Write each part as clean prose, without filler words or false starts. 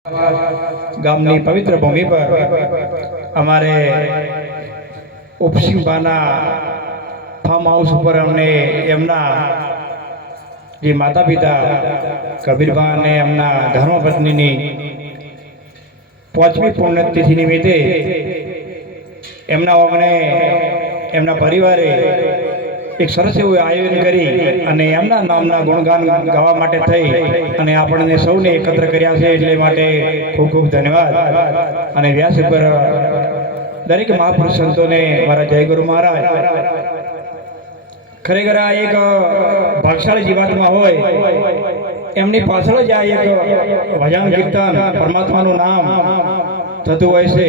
ગામની પવિત્ર ભૂમિ પર અમારે ઉપસિંહબાના ફાર્મ હાઉસ ઉપર અમને એમના જે માતા પિતા કબીરબા અને એમના ધર્મપત્નીની 5મી પુણ્યતિથિ નિમિત્તે એમના પરિવારે એક સરસ એવું આયોજન કરી અને એમના નામના ગુણગાન ગાવા માટે થઈ અને આપણને સૌને એકત્ર કર્યા છે, એટલે માટે ખૂબ ખૂબ ધન્યવાદ. અને વ્યાસ ઉપર દરેક મહાપુરુષ સંતોને મારા જય ગુરુ મહારાજ. ખરેખર આ એક ભાગશાળી જીવાત્મા હોય એમની પાછળ જ આ એક ભજન કીર્તન પરમાત્માનું નામ થતું હોય છે,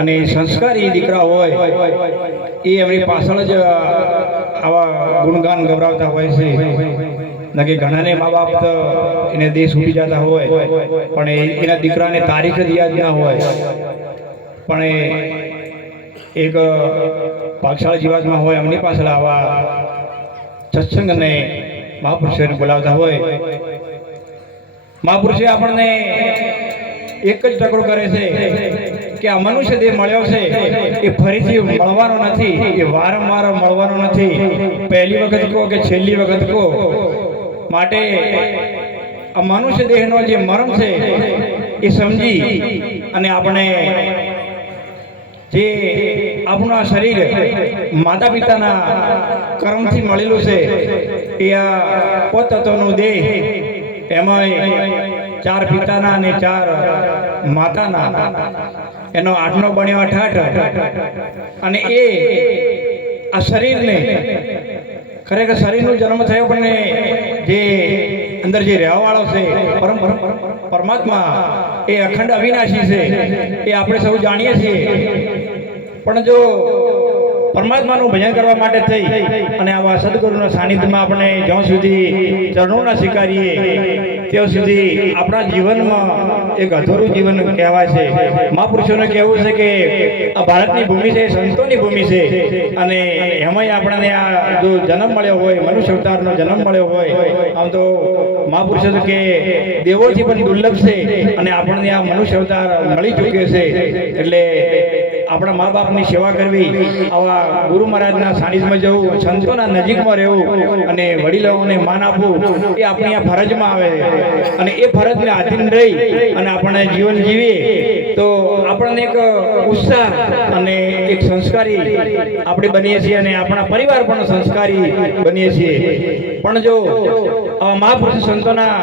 અને સંસ્કારી દીકરા હોય એ એમની પાછળ જ આવા ગુણગાન ગવરાવતા હોય છે. નકે ઘણાને મા બાપ તો એને દેશ ઉડી જતા હોય પણ એના દીકરાને તારીખ જ યાદ ના હોય, પણ એક ભાગશાળી જીવાતમાં હોય એમની પાછળ આવા સત્સંગ અને મહાપુરુષોને બોલાવતા હોય. મહાપુરુષે આપણને એક જ ટકોર કરે છે કે આ મનુષ્ય દેહ મળ્યો છે એ ફરીથી મળવાનો નથી, એ વારંવાર મળવાનો નથી. પહેલી વખત કહો કે છેલ્લી વખત કહો, માટે આ મનુષ્ય દેહનો જે મરમ છે એ સમજી અને આપણે જે આપણું આ શરીર માતા પિતાના કર્મથી મળેલું છે એ આ પોતત્વનું દેહ, એમાં 4 પિતાના અને 4 માતાના, એનો 8નો બન્યો 88. અને એ આ શરીરને ખરેખર શરીરનો જન્મ થયો પણ જે અંદર જે રહેવાવાળો છે પરમાત્મા એ અખંડ અવિનાશી છે, એ આપણે સૌ જાણીએ છીએ. પણ જો પરમાત્માનું ભજન કરવા માટે થઈ અને આવા સદગુરુના સાનિધ્યમાં આપણે જ્યાં સુધી ચરણોના સ્વીકારીએ ત્યાં સુધી આપણા જીવનમાં એક અધૂરું જીવન કહેવાય છે. મહાપુરુષોને કહેવું છે કે આ ભારતની ભૂમિ છે, સંતોની ભૂમિ છે, અને એમાંય આપણને આ જો જન્મ મળ્યો હોય, મનુષ્ય અવતારનો જન્મ મળ્યો હોય, આમ તો મહાપુરુષો કે દેવોથી પણ દુર્લભ છે અને આપણને આ મનુષ્ય અવતાર મળી ચૂક્યો છે. એટલે આપણા મા બાપની સેવા કરવી, આવા ગુરુ મહારાજના સાનિધ્યમાં જવું, સંતોના નજીકમાં રહેવું અને વડીલોને માન આપવું એ આપણી આ ફરજમાં આવે. અને એ ફરજને આધીન રહી અને આપણે જીવન જીવીએ તો આપણને એક ઉત્સાહ અને એક સંસ્કારી આપણે બનીએ છીએ અને આપણા પરિવાર પણ સંસ્કારી બનીએ છીએ. પણ જો આવા મહાપુરુષ સંતોના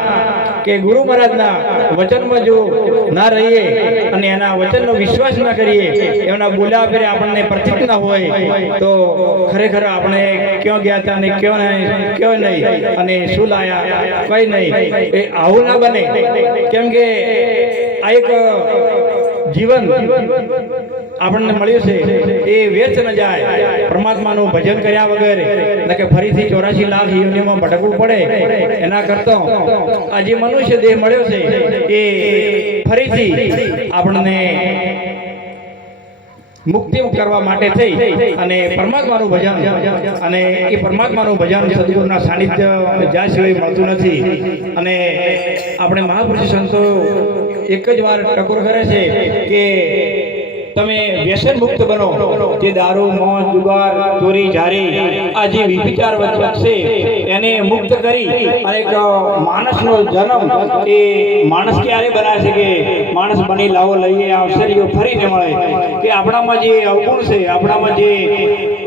કે ગુરુ મહારાજના વચનમાં જો ના રહીએ અને એના વચનનો વિશ્વાસ ના કરીએ, એમના બોલ્યા ફેરે આપણને પ્રતીત ના હોય તો ખરેખર આપણે ક્યાં ગયા હતા અને ક્યાં નહીં અને શું લાયા કઈ નહીં, એ આવું ના બને. કેમ કે આ એક જીવન આપણને મળ્યું છે એ વ્યર્થ ન જાય. પરમાત્માનું ભજન કર્યા વગર કે ફરીથી 84 લાખ યોનિમાં ભટકવું પડે એના કરતા આ જે મનુષ્ય દેહ મળ્યો છે એ ફરીથી આપણને મુક્તિ કરવા માટે થઈ અને પરમાત્માનું ભજન, અને એ પરમાત્માનું ભજન સદગુરુના સાનિધ્ય જ્યાં સિવાય મળતું નથી. અને આપણે મહાપુરુષ સંતો એક જ વાર ટકોર કરે છે કે તમે વ્યસન મુક્ત બનો. જે દારૂ, મોજ, જુગાર, ચોરી, જારી આ જે વિચાર છે એને મુક્ત કરી અને એક માણસનો જન્મ એ માણસ ક્યારે બનાવે છે કે માણસ બની લાવો લઈએ અવસરીઓ ફરીને મળે, કે આપણામાં જે અવગુણ છે, આપણામાં જે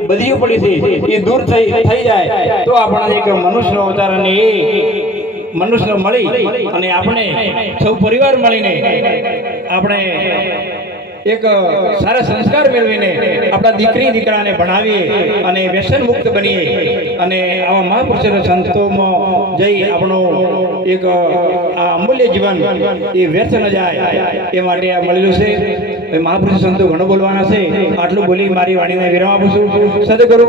બધીઓ પડી છે એ દૂર થઈ જાય તો આપણને એક મનુષ્યનો અવતાર અને એ મનુષ્ય મળી અને આપણે સૌ પરિવાર મળીને આપણે એક સારા સંસ્કાર મેળવીને આપણા દીકરી દીકરાને ભણાવીએ અને વ્યસન મુક્ત બનીએ અને આવા મહાપુરુષો સંતોમાં જઈ આપણું એક આ અમૂલ્ય જીવન એ વ્યર્થ ન જાય એ માટે આ મળેલું છે. મહાપુરુષ સંતો ઘણું બોલવાના છે, આટલું બોલી મારી વાણીને વિરામ આપું છું. સદગુરુ